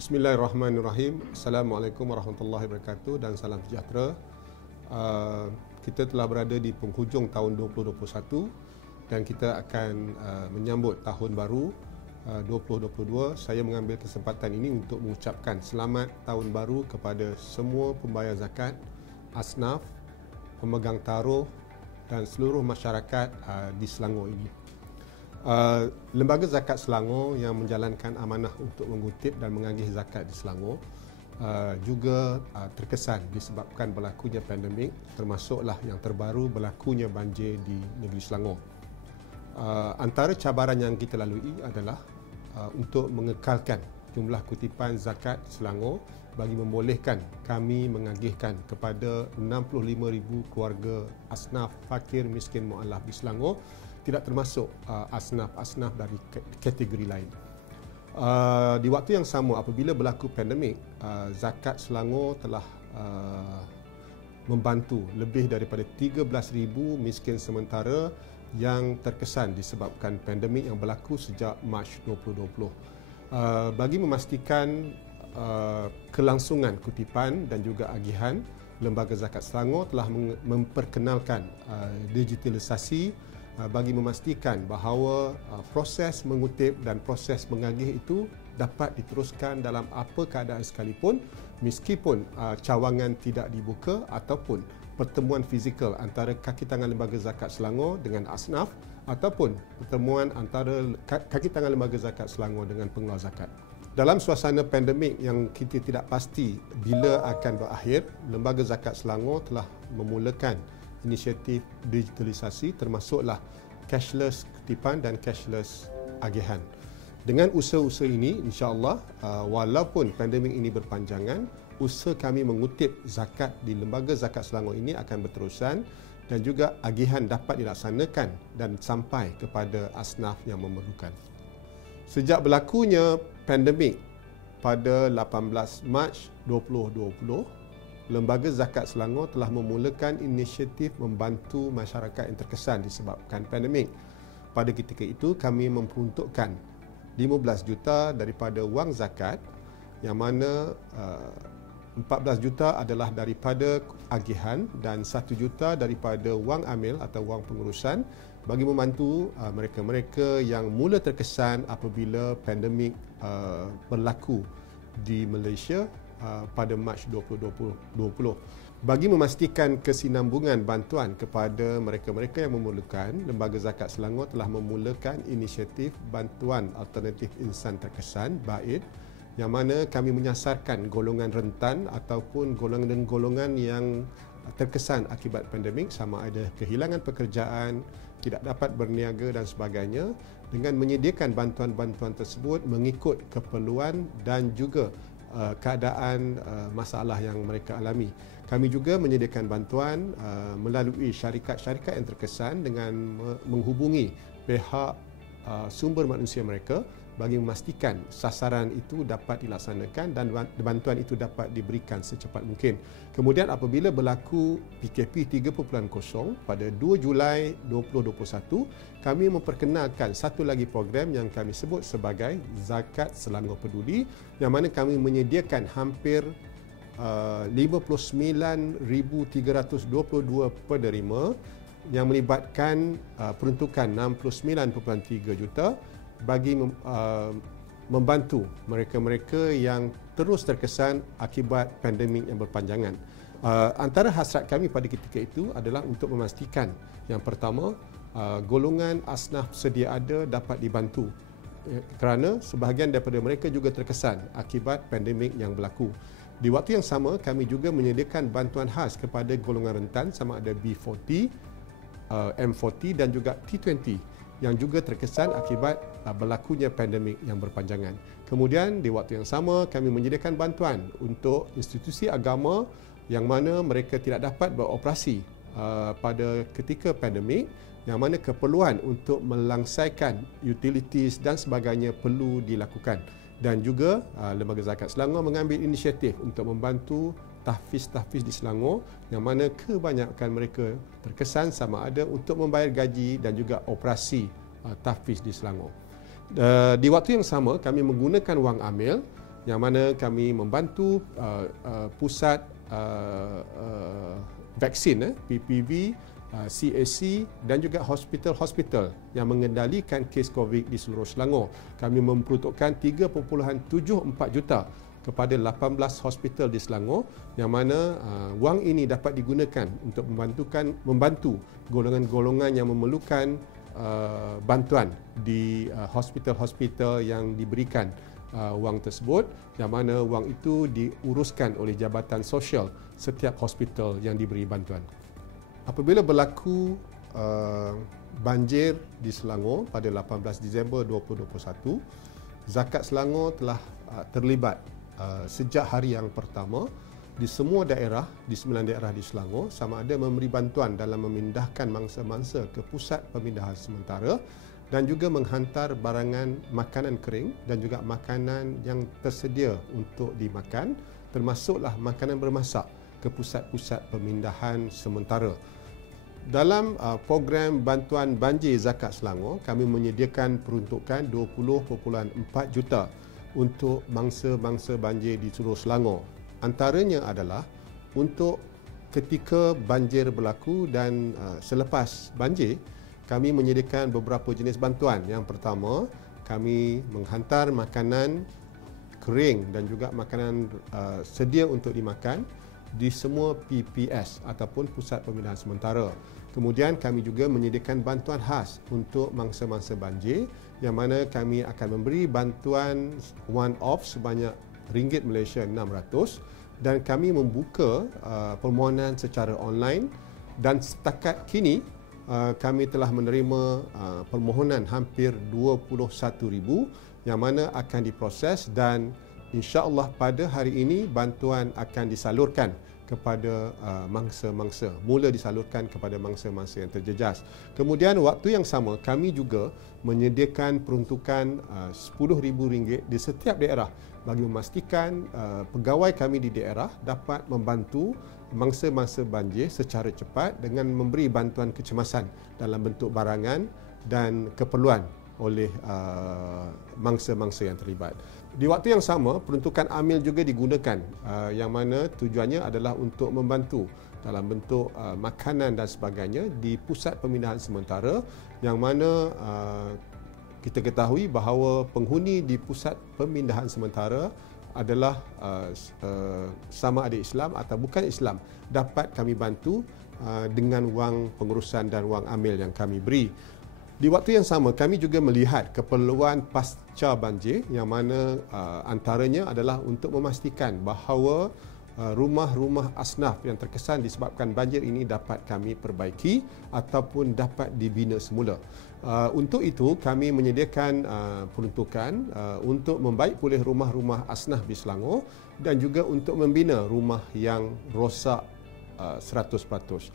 Bismillahirrahmanirrahim. Assalamualaikum warahmatullahi wabarakatuh dan salam sejahtera. Kita telah berada di penghujung tahun 2021 dan kita akan menyambut tahun baru 2022. Saya mengambil kesempatan ini untuk mengucapkan selamat tahun baru kepada semua pembayar zakat, asnaf, pemegang taruh dan seluruh masyarakat di Selangor ini. Lembaga Zakat Selangor yang menjalankan amanah untuk mengutip dan mengagih zakat di Selangor juga terkesan disebabkan berlakunya pandemik, termasuklah yang terbaru berlakunya banjir di negeri Selangor. Antara cabaran yang kita lalui adalah untuk mengekalkan jumlah kutipan zakat Selangor bagi membolehkan kami mengagihkan kepada 65,000 keluarga asnaf fakir miskin mu'alaf di Selangor, tidak termasuk asnaf-asnaf dari kategori lain. Di waktu yang sama, apabila berlaku pandemik, Zakat Selangor telah membantu lebih daripada 13,000 miskin sementara yang terkesan disebabkan pandemik yang berlaku sejak Mac 2020. Bagi memastikan kelangsungan kutipan dan juga agihan, Lembaga Zakat Selangor telah memperkenalkan digitalisasi bagi memastikan bahawa proses mengutip dan proses mengagih itu dapat diteruskan dalam apa keadaan sekalipun, meskipun cawangan tidak dibuka ataupun pertemuan fizikal antara kaki tangan Lembaga Zakat Selangor dengan asnaf ataupun pertemuan antara kaki tangan Lembaga Zakat Selangor dengan pengeluar zakat. Dalam suasana pandemik yang kita tidak pasti bila akan berakhir, Lembaga Zakat Selangor telah memulakan inisiatif digitalisasi termasuklah cashless kutipan dan cashless agihan. Dengan usaha-usaha ini, insya-Allah, walaupun pandemik ini berpanjangan, usaha kami mengutip zakat di Lembaga Zakat Selangor ini akan berterusan dan juga agihan dapat dilaksanakan dan sampai kepada asnaf yang memerlukan. Sejak berlakunya pandemik pada 18 Mac 2020, Lembaga Zakat Selangor telah memulakan inisiatif membantu masyarakat yang terkesan disebabkan pandemik. Pada ketika itu, kami memperuntukkan 15 juta daripada wang zakat, yang mana 14 juta adalah daripada agihan dan 1 juta daripada wang amil atau wang pengurusan bagi membantu mereka-mereka yang mula terkesan apabila pandemik berlaku di Malaysia pada Mac 2020. Bagi memastikan kesinambungan bantuan kepada mereka-mereka yang memerlukan, Lembaga Zakat Selangor telah memulakan inisiatif bantuan alternatif insan terkesan (BAID), yang mana kami menyasarkan golongan rentan ataupun golongan-golongan yang terkesan akibat pandemik, sama ada kehilangan pekerjaan, tidak dapat berniaga dan sebagainya, dengan menyediakan bantuan-bantuan tersebut mengikut keperluan dan juga keadaan masalah yang mereka alami. Kami juga menyediakan bantuan melalui syarikat-syarikat yang terkesan dengan menghubungi pihak sumber manusia mereka bagi memastikan sasaran itu dapat dilaksanakan dan bantuan itu dapat diberikan secepat mungkin. Kemudian apabila berlaku PKP 3.0 pada 2 Julai 2021, kami memperkenalkan satu lagi program yang kami sebut sebagai Zakat Selangor Peduli, yang mana kami menyediakan hampir 59,322 penerima yang melibatkan peruntukan 69.3 juta bagi membantu mereka-mereka yang terus terkesan akibat pandemik yang berpanjangan. Antara hasrat kami pada ketika itu adalah untuk memastikan yang pertama, golongan asnaf sedia ada dapat dibantu kerana sebahagian daripada mereka juga terkesan akibat pandemik yang berlaku. Di waktu yang sama, kami juga menyediakan bantuan khas kepada golongan rentan sama ada B40, M40 dan juga T20 yang juga terkesan akibat berlakunya pandemik yang berpanjangan. Kemudian di waktu yang sama, kami menyediakan bantuan untuk institusi agama yang mana mereka tidak dapat beroperasi pada ketika pandemik, yang mana keperluan untuk melangsaikan utilities dan sebagainya perlu dilakukan. Dan juga Lembaga Zakat Selangor mengambil inisiatif untuk membantu tahfiz-tahfiz di Selangor, yang mana kebanyakan mereka terkesan sama ada untuk membayar gaji dan juga operasi tahfiz di Selangor. Di waktu yang sama, kami menggunakan wang amil yang mana kami membantu pusat vaksin PPV, CAC dan juga hospital-hospital yang mengendalikan kes COVID di seluruh Selangor. Kami memperuntukkan 3.74 juta kepada 18 hospital di Selangor, yang mana wang ini dapat digunakan untuk membantu golongan-golongan yang memerlukan bantuan di hospital-hospital yang diberikan wang tersebut, yang mana wang itu diuruskan oleh Jabatan Sosial setiap hospital yang diberi bantuan. Apabila berlaku banjir di Selangor pada 18 Disember 2021, Zakat Selangor telah terlibat sejak hari yang pertama di semua daerah, di 9 daerah di Selangor, sama ada memberi bantuan dalam memindahkan mangsa-mangsa ke pusat pemindahan sementara dan juga menghantar barangan makanan kering dan juga makanan yang tersedia untuk dimakan, termasuklah makanan bermasak, ke pusat-pusat pemindahan sementara. Dalam program bantuan banjir Zakat Selangor, kami menyediakan peruntukan 20.4 juta untuk mangsa-mangsa banjir di seluruh Selangor. Antaranya adalah untuk ketika banjir berlaku dan selepas banjir, kami menyediakan beberapa jenis bantuan. Yang pertama, kami menghantar makanan kering dan juga makanan sedia untuk dimakan di semua PPS ataupun Pusat Pemindahan Sementara. Kemudian kami juga menyediakan bantuan khas untuk mangsa-mangsa banjir, yang mana kami akan memberi bantuan one-off sebanyak ringgit Malaysia 600, dan kami membuka permohonan secara online, dan setakat kini kami telah menerima permohonan hampir 21,000 yang mana akan diproses, dan insya-Allah pada hari ini bantuan akan disalurkan kepada mangsa-mangsa, mula disalurkan kepada mangsa-mangsa yang terjejas. Kemudian waktu yang sama kami juga menyediakan peruntukan RM10,000 di setiap daerah bagi memastikan pegawai kami di daerah dapat membantu mangsa-mangsa banjir secara cepat dengan memberi bantuan kecemasan dalam bentuk barangan dan keperluan oleh mangsa-mangsa yang terlibat. Di waktu yang sama, peruntukan amil juga digunakan, yang mana tujuannya adalah untuk membantu dalam bentuk makanan dan sebagainya di pusat pemindahan sementara, yang mana kita ketahui bahawa penghuni di pusat pemindahan sementara adalah sama ada Islam atau bukan Islam, dapat kami bantu dengan wang pengurusan dan wang amil yang kami beri. Di waktu yang sama, kami juga melihat keperluan pasca banjir, yang mana antaranya adalah untuk memastikan bahawa rumah-rumah asnaf yang terkesan disebabkan banjir ini dapat kami perbaiki ataupun dapat dibina semula. Untuk itu, kami menyediakan peruntukan untuk membaik pulih rumah-rumah asnaf di Selangor dan juga untuk membina rumah yang rosak 100%.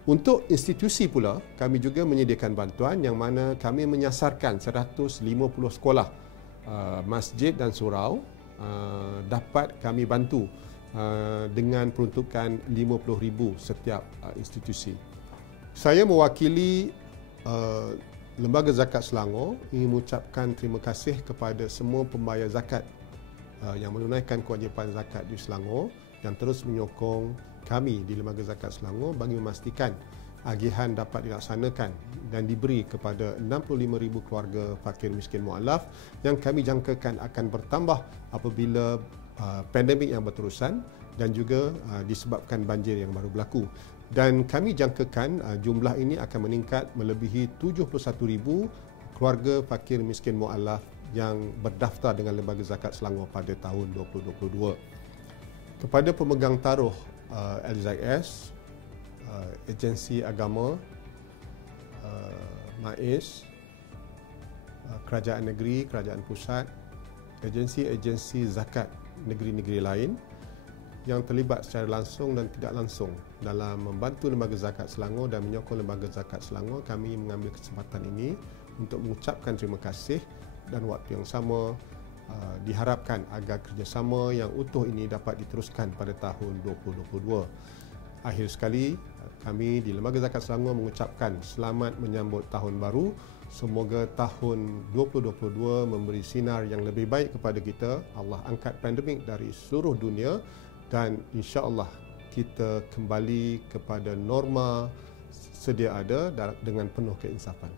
Untuk institusi pula, kami juga menyediakan bantuan, yang mana kami menyasarkan 150 sekolah, masjid dan surau dapat kami bantu dengan peruntukan RM50,000 setiap institusi. Saya mewakili Lembaga Zakat Selangor ingin mengucapkan terima kasih kepada semua pembayar zakat yang menunaikan kewajipan zakat di Selangor, yang terus menyokong kami di Lembaga Zakat Selangor bagi memastikan agihan dapat dilaksanakan dan diberi kepada 65,000 keluarga fakir miskin mualaf yang kami jangkakan akan bertambah apabila pandemik yang berterusan dan juga disebabkan banjir yang baru berlaku. Dan kami jangkakan jumlah ini akan meningkat melebihi 71,000 keluarga fakir miskin mualaf yang berdaftar dengan Lembaga Zakat Selangor pada tahun 2022. Kepada pemegang taruh LZS, agensi agama, MAIS, kerajaan negeri, kerajaan pusat, agensi-agensi zakat negeri-negeri lain yang terlibat secara langsung dan tidak langsung dalam membantu Lembaga Zakat Selangor dan menyokong Lembaga Zakat Selangor, kami mengambil kesempatan ini untuk mengucapkan terima kasih, dan waktu yang sama diharapkan agar kerjasama yang utuh ini dapat diteruskan pada tahun 2022. Akhir sekali, kami di Lembaga Zakat Selangor mengucapkan selamat menyambut tahun baru. Semoga tahun 2022 memberi sinar yang lebih baik kepada kita. Allah angkat pandemik dari seluruh dunia dan insya-Allah kita kembali kepada norma sedia ada dengan penuh keinsafan.